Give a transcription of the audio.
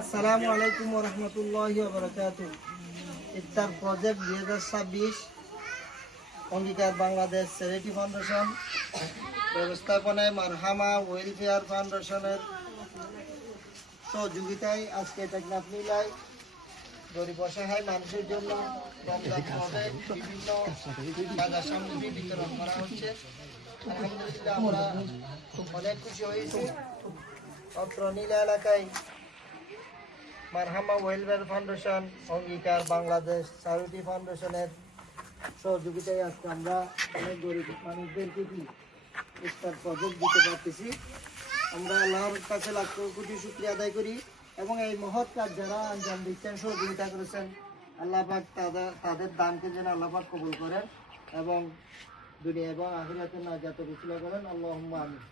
আসসালামু আলাইকুম ওয়া রাহমাতুল্লাহি ওয়া বারাকাতুহু। ইফতার প্রজেক্ট 2026 অঙ্গীকার বাংলাদেশ চ্যারিটি ফাউন্ডেশন ব্যবস্থাপনায় মারহামা ওয়েলফেয়ার ফাউন্ডেশনের সহযোগিতায় আজকে টেকনাফ নীলায় গরিব অসহায় মানুষের জন্য রমজান পর্বে বিভিন্ন বাজার সামগ্রী বিতরণ করা হচ্ছে। আলহামদুলিল্লাহ আমরা অনেক খুশি হয়েছি। অত্র নীলা এলাকায় মারহামা ওয়েলফেয়ার ফাউন্ডেশন অঙ্গীকার বাংলাদেশ চ্যারিটি ফাউন্ডেশনের সহযোগিতায় আজকে আমরা অনেক গরিব মানুষদেরকে কি ইফতার প্রজেক্ট দিতে পারতেছি। আমরা আল্লাহর কাছে লাখ কোটি শুকরিয়া আদায় করি এবং এই মহৎ কাজ যারা আঞ্জাম দিচ্ছেন, সহযোগিতা করেছেন, আল্লাহ পাক তাদের দানকে যেন আল্লাহ পাক কবুল করেন এবং দুনিয়া এবং আখিরাতে নাজাত রসুলা করেন। আল্লাহুম্মা আমিন।